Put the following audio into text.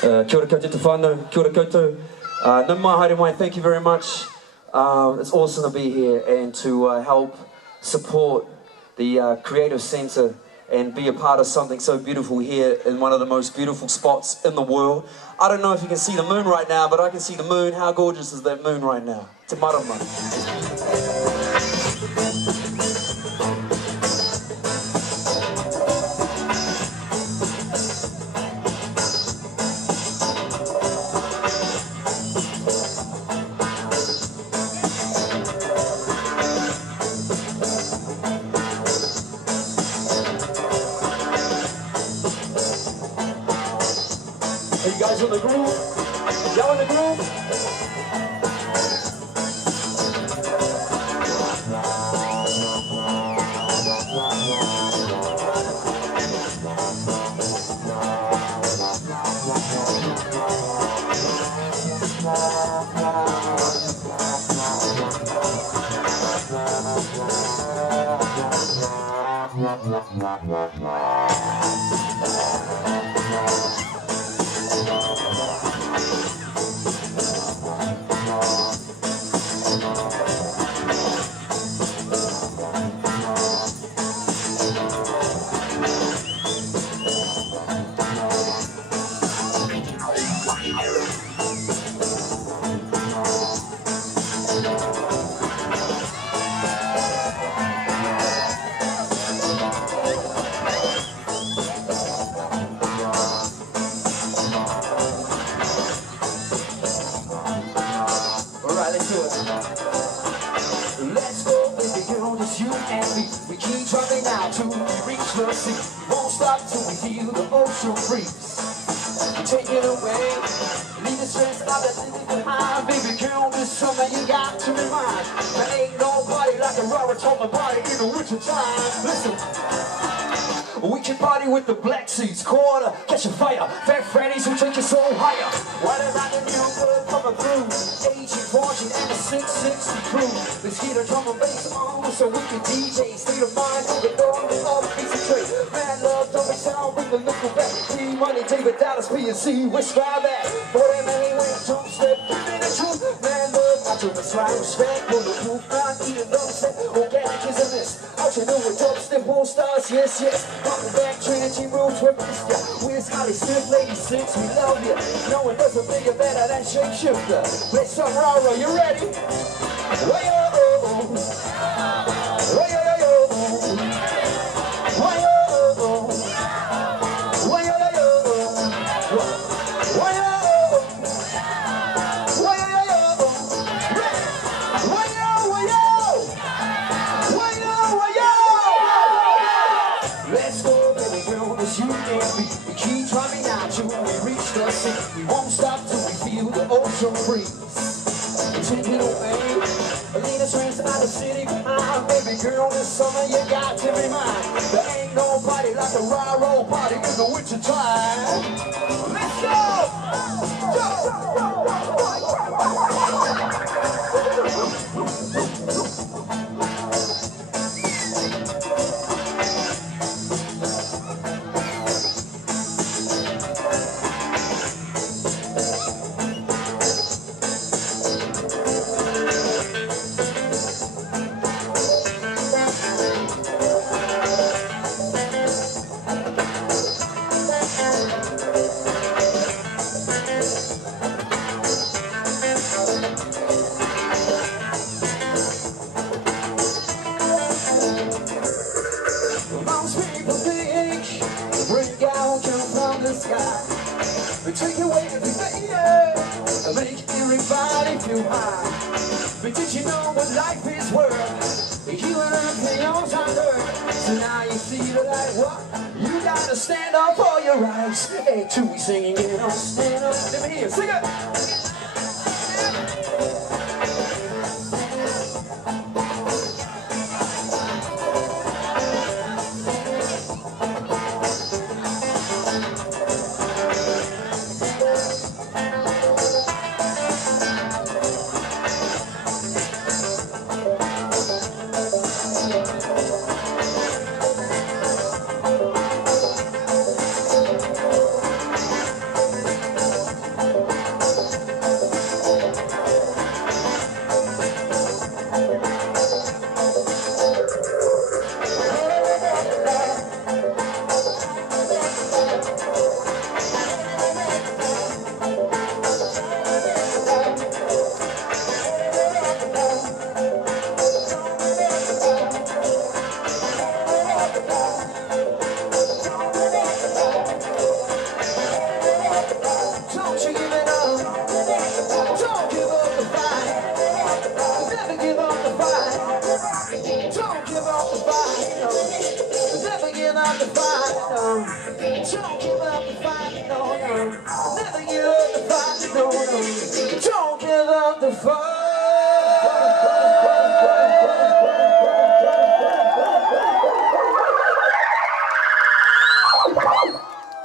Kia ora koutou te whānau, kia ora koutou. No mai haere mai, thank you very much. It's awesome to be here and to help support the Creative Centre and be a part of something so beautiful here in one of the most beautiful spots in the world. I don't know if you can see the moon right now, but I can see the moon. How gorgeous is that moon right now? Te marama. Are you guys in the groove? Y'all in the groove? Let's go, baby girl, just you and me. We keep trucking out till we reach the sea. Won't stop till we feel the ocean breeze. We take it away, leave the stress out that thing behind. Baby girl, this summer you got to remind. There ain't nobody like a Rarotonga body in the winter time. Listen. We can party with the black seats, quarter, catch a fire. Fat Freddy's who take your soul higher. What about the new word coming through? Aging, fortune, and the 660 crew. Let's get a drum and bass on so we can DJ. State of mind, open door, and all the piece of trade. Man, love, don't be sound, bring the nickel back. Money, David Dallas, PNC, whisper that. For them anyway, jump step, give me the truth. Man, love, I do the slide respect. Pull the proof, not eating no set. Organic is a miss. Out you know with dubstep, all stars, yes, yes. Welcome back, Trinity Roots, we're missed ya. We're Scotty Smith, Lady Six, we love ya. No one does a bigger, better than Shapeshifter. Let's up, Rara, you ready? Way-oh-oh-oh. Way-oh-yo-yo-oh. Way-oh-oh-oh. We keep driving out till we reach the sea. We won't stop till we feel the ocean breeze. Take it away, lead us friends out of city behind. Baby girl, this summer you got to be mine. There ain't nobody like a Raro party in the winter time. Let's go! We take away everything, yeah, and make everybody feel high. But did you know what life is worth? You learn chaos on earth. So now you see the light, what? You gotta stand up for your rights. Hey, two, we singing it on stand up. Let me hear you, sing it. the fire.